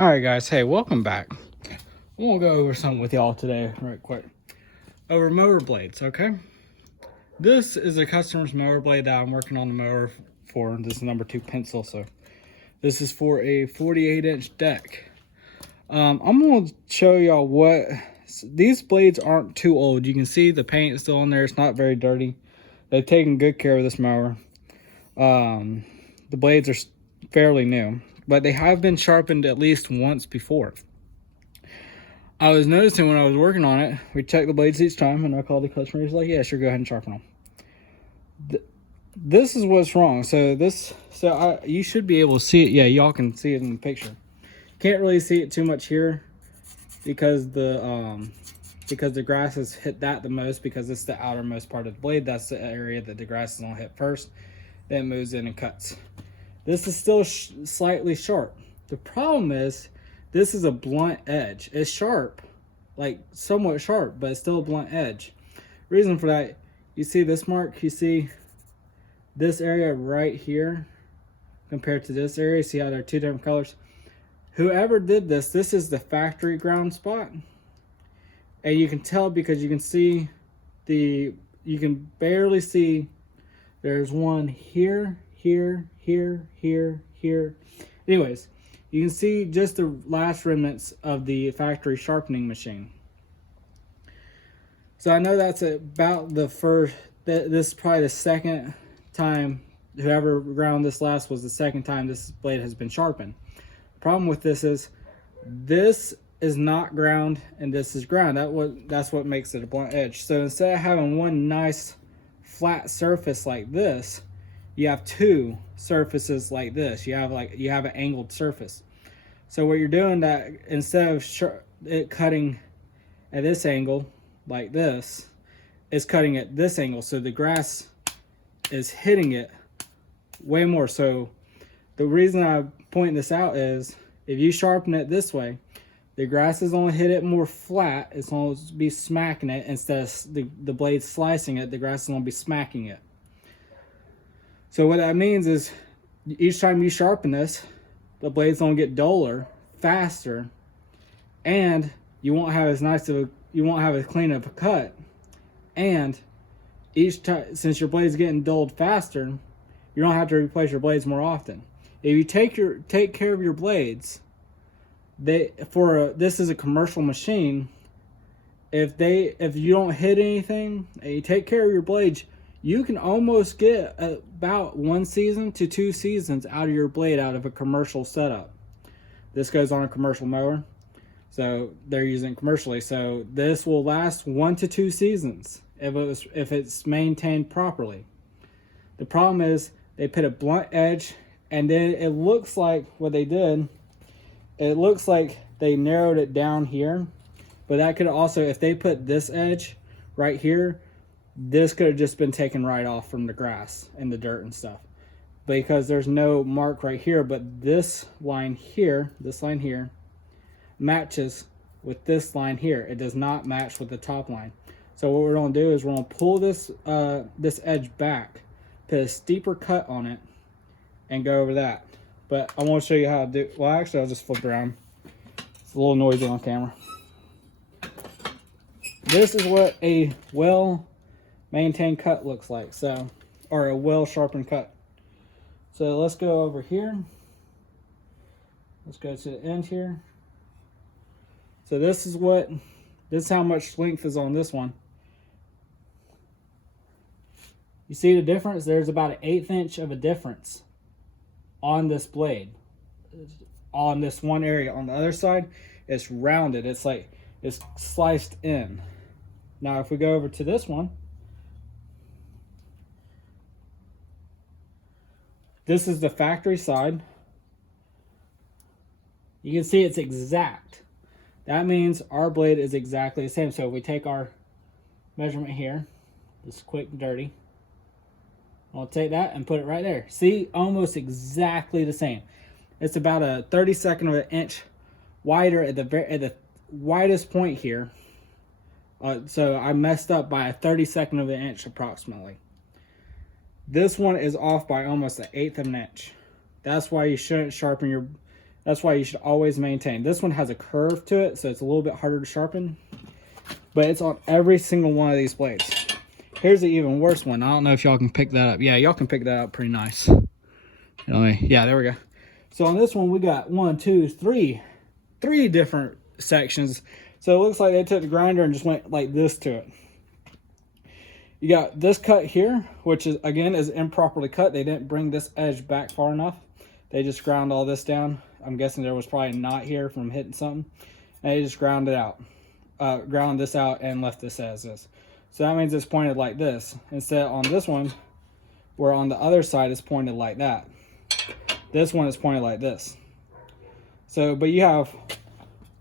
All right, guys. Hey, welcome back. I'm gonna go over something with y'all today, right quick. Over mower blades, okay? This is a customer's mower blade that I'm working on the mower for. This is number 2 pencil, so this is for a 48-inch deck. I'm gonna show y'all what these blades aren't too old. You can see the paint is still on there. It's not very dirty. They've taken good care of this mower. The blades are fairly new, but they have been sharpened at least once before. I was noticing when I was working on it, we check the blades each time, and I called the customer. He's like, "Yeah, sure, go ahead and sharpen them." This is what's wrong. You should be able to see it. Yeah, y'all can see it in the picture. Can't really see it too much here because the grass has hit that the most, because it's the outermost part of the blade. That's the area that the grass is gonna hit first. Then it moves in and cuts. This is still slightly sharp. The problem is, this is a blunt edge. It's sharp, like somewhat sharp, but it's still a blunt edge. Reason for that, you see this mark, you see this area right here compared to this area. See how they're two different colors? Whoever did this is the factory ground spot. And you can tell because you can see you can barely see, there's one here, here, here, here, here. Anyways, you can see just the last remnants of the factory sharpening machine. So I know that's about the first, this is probably the second time, whoever ground this last was the second time this blade has been sharpened. The problem with this is not ground and this is ground. That's what makes it a blunt edge. So instead of having one nice flat surface like this, you have two surfaces like this. You have an angled surface. So what you're doing, that instead of it cutting at this angle like this, it's cutting at this angle. So the grass is hitting it way more. So the reason I'm pointing this out is, if you sharpen it this way, the grass is going to hit it more flat. It's going to be smacking it instead of the blade slicing it. The grass is going to be smacking it. So what that means is, each time you sharpen this, the blade's going to get duller, faster, and you won't have as clean of a cut. And each time, since your blade's getting dulled faster, you don't have to replace your blades more often. If you take care of your blades, this is a commercial machine. If you don't hit anything and you take care of your blades, you can almost get about 1 season to 2 seasons out of your blade out of a commercial setup. This goes on a commercial mower, so they're using it commercially. So this will last 1 to 2 seasons if it's maintained properly. The problem is, they put a blunt edge, and then it looks like what they did. It looks like they narrowed it down here, but that could also, if they put this edge right here, this could have just been taken right off from the grass and the dirt and stuff, because there's no mark right here. But this line here matches with this line here. It does not match with the top line. So what we're going to do is we're going to pull this edge back, put a steeper cut on it, and go over that. But I want to show you how to do. Well, actually, I'll just flip around. It's a little noisy on camera. This is what a well-maintained cut looks like. So, or a well-sharpened cut. So let's go over here. Let's go to the end here. So this is how much length is on this one. You see the difference? There's about an 1/8 inch of a difference on this blade. On this one area. On the other side, it's rounded. It's like it's sliced in. Now if we go over to this one, this is the factory side. You can see it's exact. That means our blade is exactly the same. So if we take our measurement here, just quick and dirty, I'll take that and put it right there. See, almost exactly the same. It's about a 32nd of an inch wider at the widest point here. So I messed up by a 32nd of an inch approximately. This one is off by almost an 1/8 of an inch. That's why you shouldn't sharpen your That's why you should always maintain. This one has a curve to it, so it's a little bit harder to sharpen, but it's on every single one of these blades. Here's the even worse one. I don't know if y'all can pick that up. Yeah, y'all can pick that up pretty nice. Yeah, there we go. So on this one, we got three different sections. So it looks like they took the grinder and just went like this to it. You got this cut here, which is again is improperly cut. They didn't bring this edge back far enough. They just ground all this down. I'm guessing there was probably a knot here from hitting something, and they just ground it out, ground this out and left this as is. So that means it's pointed like this. Instead on this one, where on the other side it's pointed like that. This one is pointed like this. So, but you have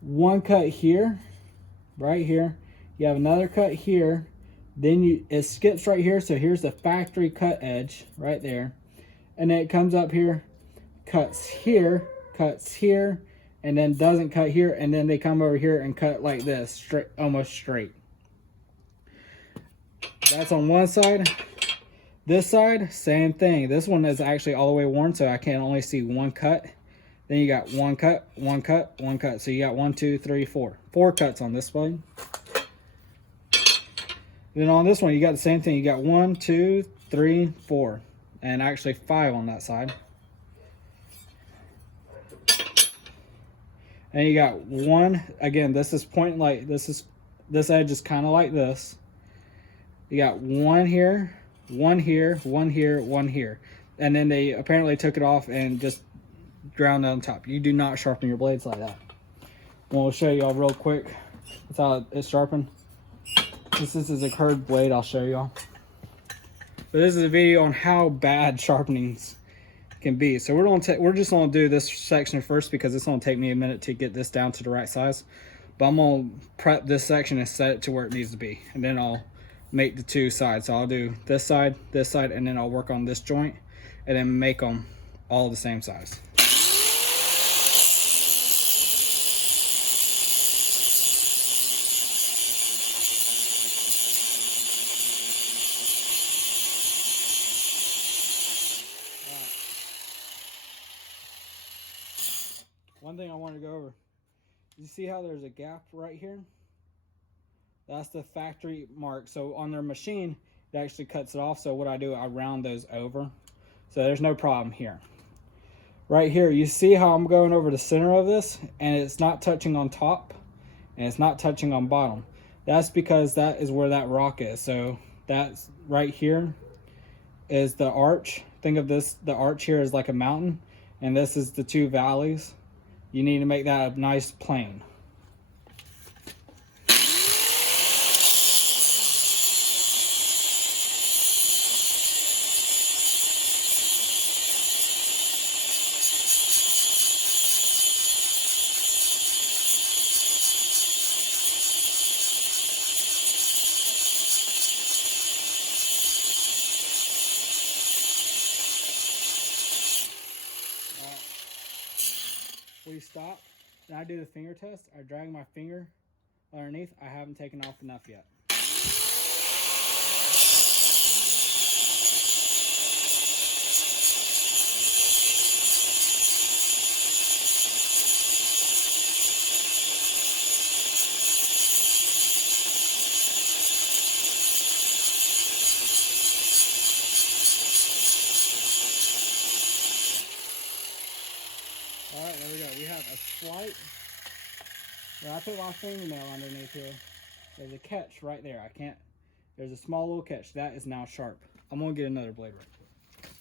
one cut here, right here. You have another cut here. Then it skips right here. So here's the factory cut edge right there. And then it comes up here, cuts here, and then doesn't cut here. And then they come over here and cut like this, straight, almost straight. That's on one side. This side, same thing. This one is actually all the way worn, so I can only see one cut. Then you got one cut, one cut, one cut. So you got 1, 2, 3, 4. 4 cuts on this blade. Then on this one, you got the same thing. You got 1, 2, 3, 4. And actually 5 on that side. And you got one, again, this is pointing like, this edge is kind of like this. You got one here, one here, one here, one here. And then they apparently took it off and just ground it on top. You do not sharpen your blades like that. We'll show y'all real quick. That's how it's sharpened. This is a curved blade, I'll show y'all. But this is a video on how bad sharpenings can be. So we're just gonna do this section first because it's gonna take me a minute to get this down to the right size. But I'm gonna prep this section and set it to where it needs to be. And then I'll make the two sides. So I'll do this side, and then I'll work on this joint and then make them all the same size. One thing I want to go over, you see how there's a gap right here? That's the factory mark. So on their machine, it actually cuts it off. So what I do, I round those over. So there's no problem here. Right here, you see how I'm going over the center of this and it's not touching on top and it's not touching on bottom. That's because that is where that rock is. So that's right here is the arch. Think of this, the arch here is like a mountain and this is the two valleys. You need to make that a nice plane. We stop, and I do the finger test. I drag my finger underneath. I haven't taken off enough yet. All right, there we go. We have a slight, when I put my fingernail underneath here, there's a catch right there. There's a small little catch. That is now sharp. I'm gonna get another blade right quick.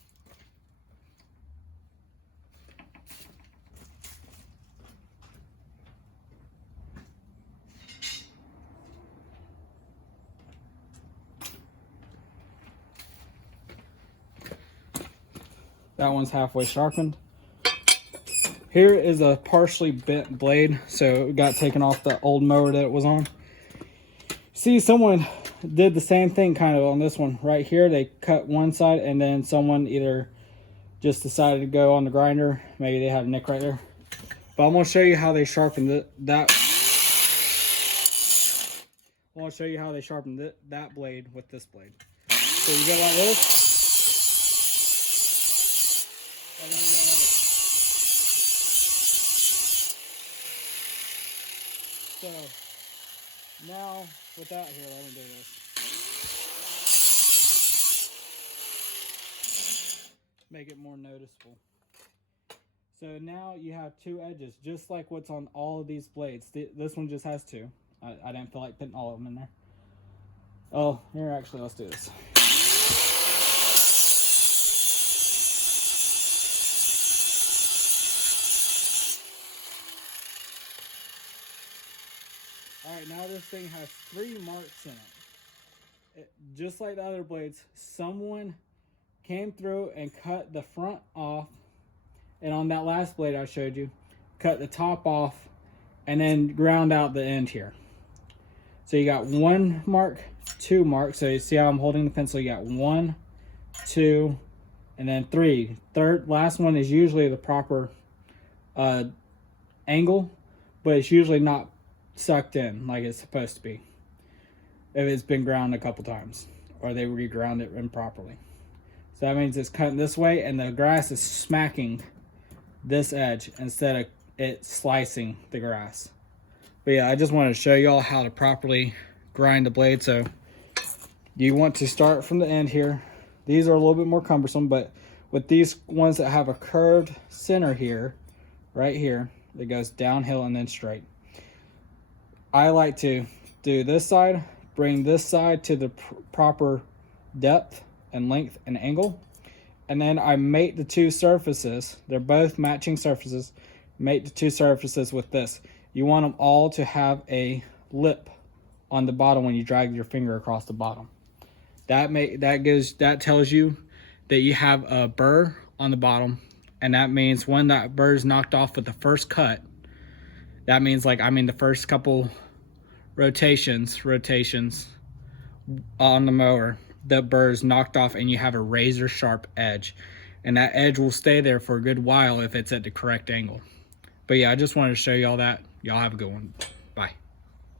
That one's halfway sharpened. Here is a partially bent blade, so it got taken off the old mower that it was on. See, someone did the same thing kind of on this one. Right here, they cut one side, and then someone either just decided to go on the grinder. Maybe they had a nick right there. But I'm going to show you how they sharpened that. I want to show you how they sharpened that blade with this blade. So you go like this. And then you go like this. So now with that here, let me do this. Make it more noticeable. So now you have two edges, just like what's on all of these blades. This one just has two. I didn't feel like putting all of them in there. Oh, here, actually, let's do this. All right, now this thing has 3 marks in it. Just like the other blades, someone came through and cut the front off, and on that last blade I showed you, cut the top off and then ground out the end here. So you got 1 mark, 2 marks. So you see how I'm holding the pencil? You got 1, 2, and then 3. Last one is usually the proper angle, but it's usually not sucked in like it's supposed to be if it's been ground a couple times or they re-ground it improperly. So that means it's cutting this way and the grass is smacking this edge instead of it slicing the grass. But yeah, I just wanted to show y'all how to properly grind the blade. So you want to start from the end here. These are a little bit more cumbersome, but with these ones that have a curved center here, right here, that goes downhill and then straight, I like to do this side, bring this side to the proper depth and length and angle, and then I mate the 2 surfaces. They're both matching surfaces. Mate the 2 surfaces with this. You want them all to have a lip on the bottom when you drag your finger across the bottom. That tells you that you have a burr on the bottom, and that means when that burr is knocked off with the first cut, that means the first couple rotations on the mower, the burr is knocked off and you have a razor sharp edge, and that edge will stay there for a good while if it's at the correct angle. But yeah, I just wanted to show y'all that. Y'all have a good one.